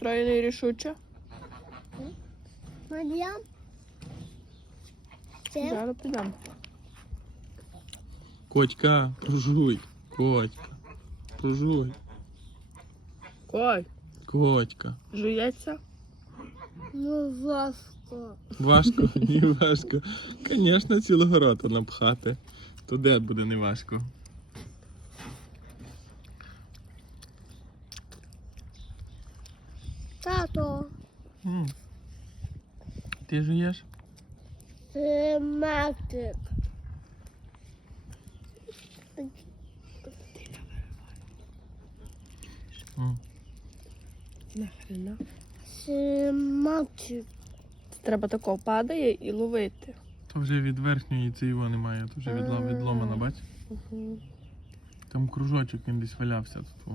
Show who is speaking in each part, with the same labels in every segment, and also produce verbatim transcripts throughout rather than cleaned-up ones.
Speaker 1: настроєний рішуче?
Speaker 2: Мар'ям?
Speaker 1: Зараз підемо.
Speaker 3: Котька, прожуй. Котька. Прожуй.
Speaker 1: Ой,
Speaker 3: Котька.
Speaker 1: жується?
Speaker 2: Ну, важко.
Speaker 3: Важко? Ні, важко. Звісно, цілого рота напхати. То де буде не важко?
Speaker 2: Тато,
Speaker 3: М. Ти жуєш?
Speaker 2: це Мартик.
Speaker 3: М.
Speaker 1: Нахрена.
Speaker 2: Це Мартик.
Speaker 1: Треба тако падає і ловити.
Speaker 3: То вже від верхньої цієї немає, то вже відлом, відломана, бач?
Speaker 1: Угу.
Speaker 3: Там кружочок він десь валявся тут. О.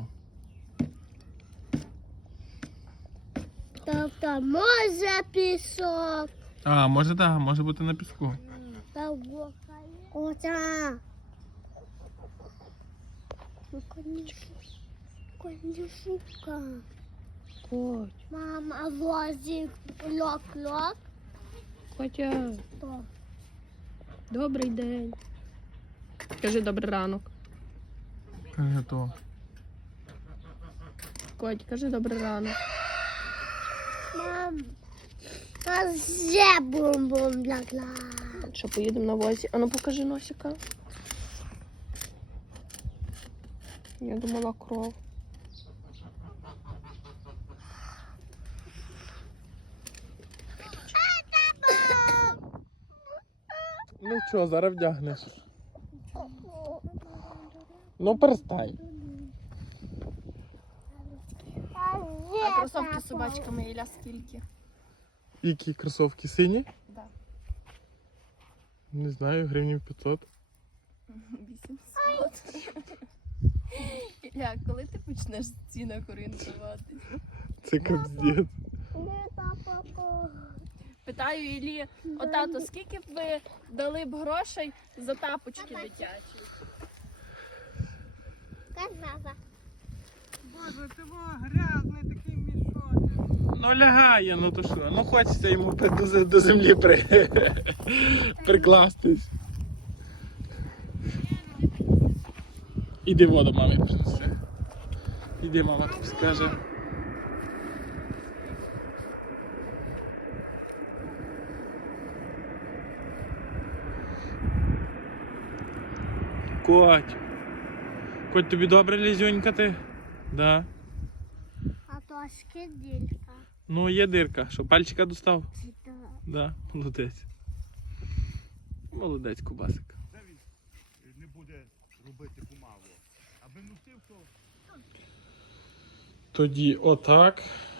Speaker 2: Тобто може пісок.
Speaker 3: А, може так, може бути на піску.
Speaker 2: Ота. Конюшка.
Speaker 1: Коть,
Speaker 2: Мама, возик, лок-лок.
Speaker 1: Котя,
Speaker 2: То.
Speaker 1: добрий день. Кажи добрий ранок.
Speaker 3: Каже то.
Speaker 1: Коть, кажи добрий ранок.
Speaker 2: Мам, а вже бум-бум-бла-бла.
Speaker 1: Що, поїдемо на возі? А ну покажи носика. Я думала кров.
Speaker 3: Ну що, зараз вдягнеш. Ну перестань.
Speaker 1: А кросовки з собачками Іля скільки?
Speaker 3: Які кросовки сині?
Speaker 1: Да.
Speaker 3: Не знаю, гривнів п'ятсот.
Speaker 1: вісімсот. Іля, коли ти почнеш ціни орієнтувати?
Speaker 3: Це капздець.
Speaker 1: Питаю Іллі, о тато, скільки б ви дали б грошей за тапочки дитячі?
Speaker 2: Казава.
Speaker 4: Боже, ти во грязний такий мішок.
Speaker 3: Ну лягає, ну то що? Ну хочеться йому до, до землі при... прикластись. Іди воду мамі принеси. Іди, мама тобі скаже. Коть. Коть, тобі добре лізюнька ти? Да.
Speaker 2: А то скиділька.
Speaker 3: Ну є дирка. Що, пальчика достав?
Speaker 2: Це
Speaker 3: Да, молодець. Молодець, Кубасик.
Speaker 4: Це він не буде робити помалу. Аби носив, то
Speaker 3: Тоді отак.